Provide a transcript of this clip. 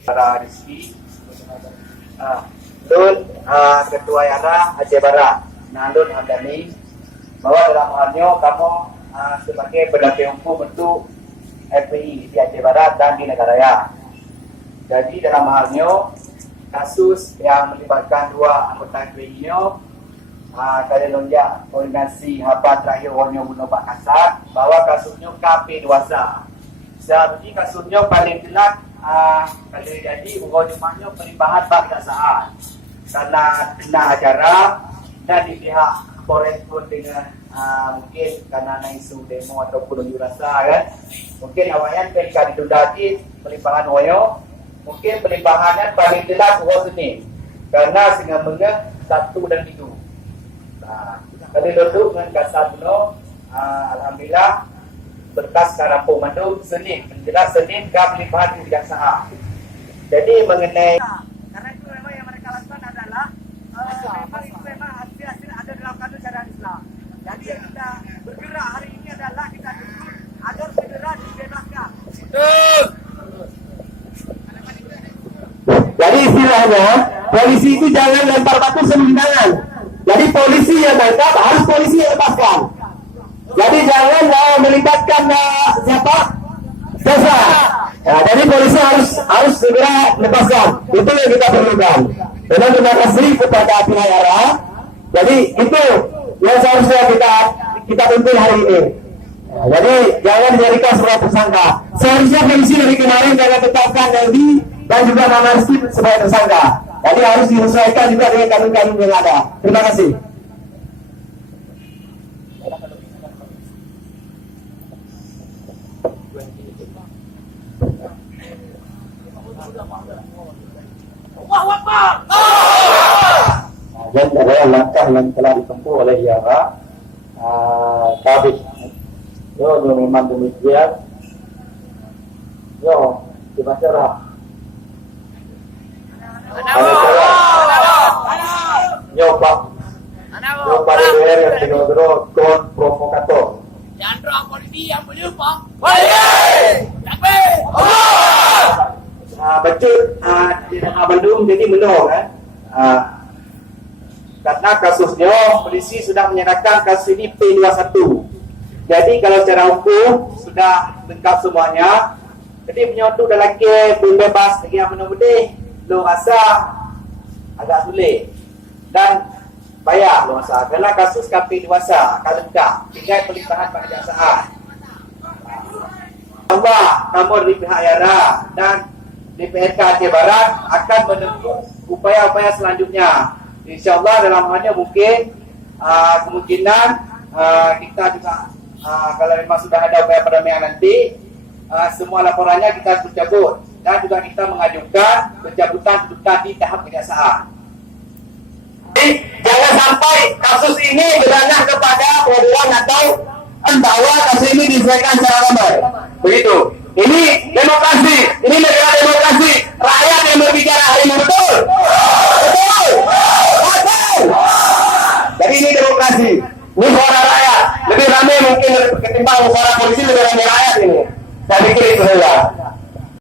Para Rizki, Lun Ketua Yana Aceh Barat, Nalun Hamdani, bahwa dalam halnya kamu sebagai pendamping hukum untuk FPI di Aceh Barat dan di Negaraya. Jadi dalam halnya kasus yang melibatkan dua anggota FPI-nya, kali lonjak koordinasi habat terakhir orangnya bunuh Pak Kasat, bahwa kasusnya KP Dewasa. Seharusnya kasusnya paling jelas kalau jadi rumahnya perimbahan Pak Kejaksaan karena kena acara dan di pihak Polres pun dengan mungkin karena isu demo ataupun unjuk rasa kan, mungkin awalnya ketika ditunda pelimbahan Woyo, mungkin pelimbahannya paling jelas Senin karena sehingga mengenai 1 dan 3. Kalau duduk dengan kasar penuh, alhamdulillah berkas karampung mandu Senin, menjelas Senin ke pelimbahan kejaksaan. Jadi mengenai karena itu memang yang mereka lakukan adalah memang itu memang hasil ada dalam kanun syariat Islam. Jadi yang kita bergerak hari ini adalah kita tuntut agar segera dibebaskan. Jadi istilahnya polisi itu jangan lempar batu sembarangan. Jadi polisi yang tangkap harus polisi yang lepaskan. Jadi jangan melibatkan siapa? Sesa. Nah, jadi polisi harus segera lepaskan. Itu yang kita perlukan. Dan terima kasih kepada pihak Yara. Jadi itu yang seharusnya kita tuntut hari ini. Nah, jadi jangan dijadikan sebagai tersangka. Seharusnya polisi dari kemarin jangan tetapkan Neldi dan juga Mama Rizky sebagai tersangka. Jadi harus disesuaikan juga dengan kanun-kanun yang ada. Terima kasih. Dan adalah langkah yang telah ditempuh oleh Yara Kabit. Yo memang demikian. Yo dibaca lah. Yo Pak. Yo Pak yang dinodo kon provokator. Jandra polisi yang menyerupa. Wahai! Takbir! Betul di Negara Bandung jadi menol kan. Karena kasusnya polisi sudah menyerahkan kasus ini P21. Jadi kalau secara hukum sudah lengkap semuanya. Jadi penyotu dah lagi belum bebas lagi yang menang-menang. Lo rasa agak sulit dan bayar lo rasa kerana kasus KP Dewasa kalau lengkap tinggal pelimpahan Pak Kejaksaan. Allah kamu dari pihak Yara dan DPRK Aceh Barat akan menempuh upaya-upaya selanjutnya. InsyaAllah dalam halnya mungkin kemungkinan kita juga kalau memang sudah ada upaya perdamaian nanti semua laporannya kita cabut dan juga kita mengajukan pencabutan tuntutan di tahap kejaksaan. Jadi jangan sampai kasus ini beranak kepada pengadilan atau bahwa kasus ini diselesaikan secara damai. Begitu. Ini demokrasi.